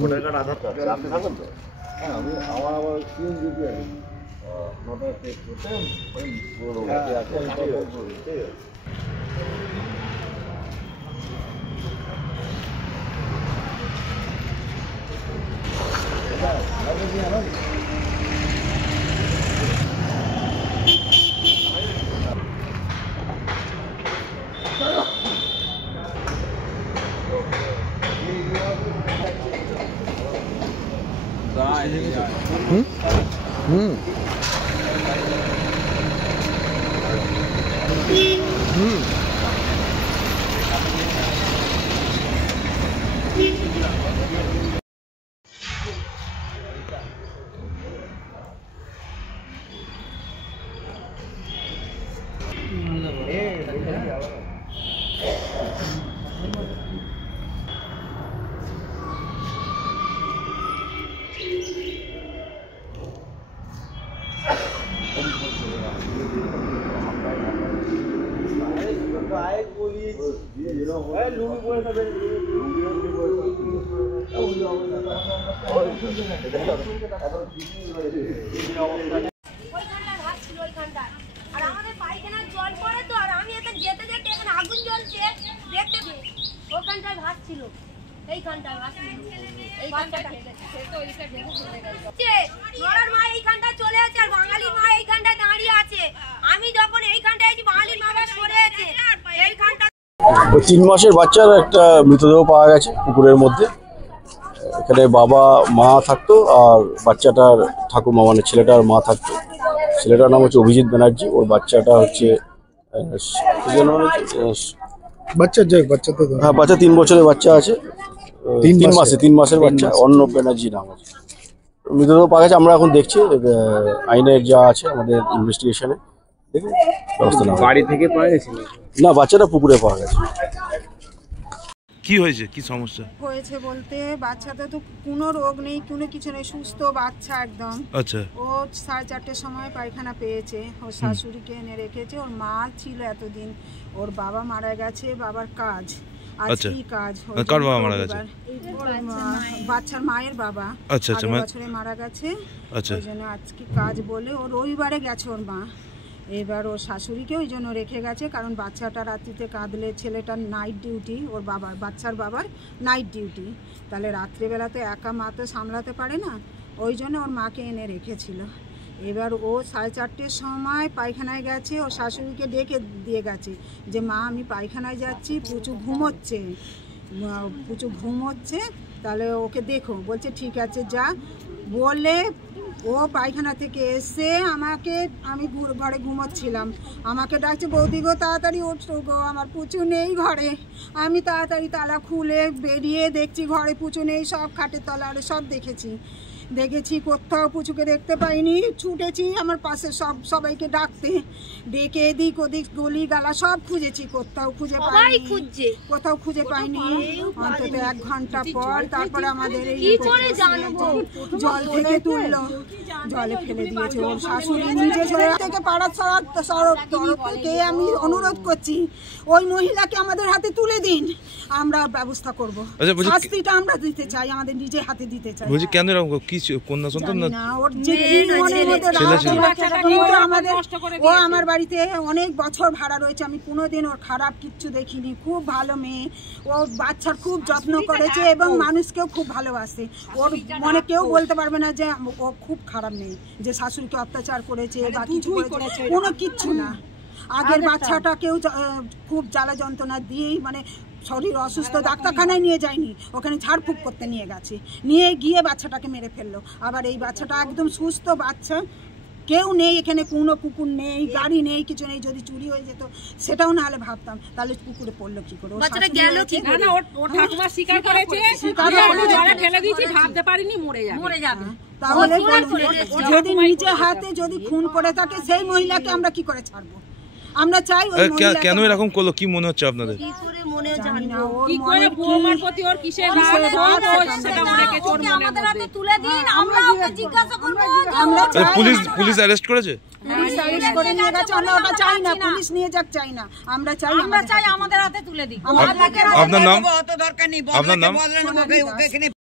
Voter card আধার card আপনি থাকবেন তো? হ্যাঁ আমি আমার আবার সিএনজি দিয়ে নটা টেস্ট করতেন ওই 3 মাসের বাচ্চার একটা মৃতদেহ পাওয়া গেছে পুকুরের মধ্যে। এখানে বাবা মা থাকতো আর বাচ্চাটার ঠাকুমা মানে ছেলেটার মা থাকতো। ছেলেটার নাম হচ্ছে অভিজিৎ ব্যানার্জি, ওর বাচ্চাটা হচ্ছে হ্যাঁ বাচ্চা 3 বছরের বাচ্চা আছে, 3 মাসের বাচ্চা, অর্ণব ব্যানার্জি নাম আছে। মৃতদেহ পাওয়া গেছে, আমরা এখন দেখছি আইনের যা আছে আমাদের ইনভেস্টিগেশনে দেখে ব্যবস্থা নেওয়া। বাড়ি থেকে পাওয়া গেছে না, বাচ্চাটা পুকুরে পাওয়া গেছে। কি হয়েছে, কি সমস্যা হয়েছে বলতে বাচ্চাটা তো কোনো রোগ নেই, কোনো কিছু নেই, সুস্থ বাচ্চা একদম। আচ্ছা, ও 4:30টার সময় পায়খানা পেয়েছে, ওর শাশুড়িকে এনে রেখেছে, ওর মা ছিল এতদিন, ওর বাবা মারা গেছে, বাবার কাজ আজকেই কাজ। কার বাবা মারা গেছে? বাচ্চার মায়ের বাবা। আচ্ছা আচ্ছা, বছরে মারা গেছে। আচ্ছা, ওই জন্য আজকে কাজ বলে ও রবিবারে গেছে ওর মা। এবার ওর শাশুড়িকে ওই জন্য রেখে গেছে, কারণ বাচ্চাটা রাত্রিতে কাঁদলে, ছেলেটার নাইট ডিউটি, ওর বাবার বাচ্চার বাবার নাইট ডিউটি, তাহলে রাত্রিবেলা তো একা মা তো সামলাতে পারে না, ওই জন্য ওর মাকে এনে রেখেছিল। এবার ও 4:30টার সময় পায়খানায় গেছে, ওর শাশুড়িকে ডেকে দিয়ে গেছে যে মা আমি পায়খানায় যাচ্ছি, পুচু ঘুমোচ্ছে, তাহলে ওকে দেখো। বলছে ঠিক আছে যা। বলে ও পায়খানা থেকে এসে আমি ঘরে ঘুমোচ্ছিলাম, আমাকে ডাকছে বৌদি গো তাড়াতাড়ি ওঠো গো, আমার পুচু নেই ঘরে। আমি তাড়াতাড়ি তালা খুলে বেরিয়ে দেখছি ঘরে পুচু নেই, সব খাটের তলারে সব দেখেছি, কোথাও পুচুকে দেখতে পাইনি। ছুটেছি আমার পাশে সবাইকে ডাকতে, ডেকে এদিক ওদিক গলি গালা সব খুঁজেছি, কোথাও খুঁজে পাইনি। অন্তত 1 ঘন্টা পর তারপরে আমাদের এই জল থেকে তুললো, জলে ফেলে দিয়েছে। ওর শাশুড়ি নিজে থেকে পাড়ার থেকে আমি অনুরোধ করছি ওই মহিলাকে আমাদের হাতে তুলে দিন, আমরা ব্যবস্থা করব। শাস্তিটা আমরা দিতে চাই, আমাদের নিজের হাতে দিতে চাই। কেন এরকম কি কন্যা সন্তান না? ও আমার বাড়িতে অনেক বছর ভাড়া রয়েছে, আমি কোনোদিন ওর খারাপ কিচ্ছু দেখিনি, খুব ভালো মেয়ে। ও বাচ্চার খুব যত্ন করেছে এবং মানুষকেও খুব ভালোবাসে। ওর মনে কেউ বলতে পারবে না যে ও খুব খারাপ মেয়ে, যে শাশুড়িকে অত্যাচার করেছে বা কিছু করেছে, কোনো কিচ্ছু না। আগের বাচ্চাটাকেও খুব জ্বালা যন্ত্রণা দিয়েই মানে শরীর অসুস্থ, ডাক্তারখানায় নিয়ে যায়নি, ওখানে ঝাড়ফুঁক করতে নিয়ে গেছে, নিয়ে গিয়ে বাচ্চাটাকে মেরে ফেললো। আবার এই বাচ্চাটা একদম সুস্থ বাচ্চা, কেউ নেই এখানে, কোনো কুকুর নেই, গাড়ি নেই, কিছু নেই। যদি চুরি হয়ে যেত সেটাও না হলে ভাবতাম, তাহলে পুকুরে পড়লো কি করে? তাহলে যদি নিজে হাতে যদি খুন করে থাকে সেই মহিলাকে আমরা কি করে ছাড়বো? আমরা চাই কেন এরকম করলো, কি মনে হচ্ছে আপনাদের? পুলিশ অ্যারেস্ট করেছে? পুলিশ অ্যারেস্ট করে নিয়ে গেছে, আমরা ওটা চাই না, পুলিশ নিয়ে যাক চাই না, আমরা চাই আমাদের হাতে তুলে দিই। আপনার নাম? আপনার নাম? সোনালী দাস।